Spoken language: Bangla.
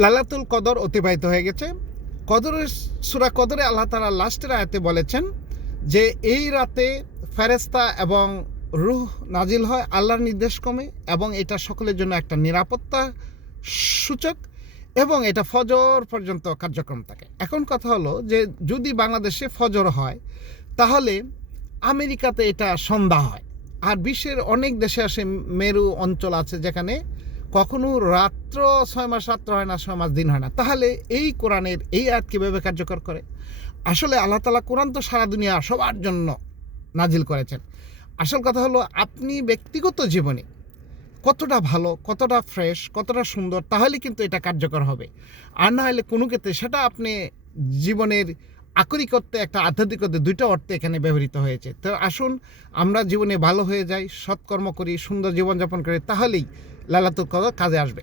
লাইলাতুল কদর অতিবাহিত হয়ে গেছে। সূরা কদরে আল্লাহ তাআলা লাস্টের আয়াতে বলেছেন যে এই রাতে ফেরেশতা এবং রূহ নাজিল হয় আল্লাহর নির্দেশক্রমে, এবং এটা সকলের জন্য একটা নিরাপত্তা সূচক, এবং এটা ফজর পর্যন্ত কার্যক্রম থাকে। এখন কথা হলো যে যদি বাংলাদেশে ফজর হয় তাহলে আমেরিকাতে এটা সন্ধ্যা হয়, আর বিশ্বের অনেক দেশে আসে, মেরু অঞ্চল আছে যেখানে কখনো রাত্র 6 মাস রাত্র হয় না, 6 মাস দিন হয় না। তাহলে এই কোরআনের এই আয়াত কীভাবে কার্যকর করে? আসলে আল্লাহ তাআলা কোরআন তো সারা দুনিয়া সবার জন্য নাজিল করেছেন। আসল কথা হলো আপনি ব্যক্তিগত জীবনে কতটা ভালো, কতটা ফ্রেশ, কতটা সুন্দর, তাহলে কিন্তু এটা কার্যকর হবে। আর না হলে কোনো ক্ষেত্রে সেটা আপনি জীবনের আকরিক অর্থে, একটা আধ্যাত্মিক অর্থে, দুইটা অর্থে এখানে ব্যবহৃত হয়েছে। তো আসুন আমরা জীবনে ভালো হয়ে যাই, সৎকর্ম করি, সুন্দর জীবনযাপন করি, তাহলেই লাইলাতুল কদর কাজে আসবে।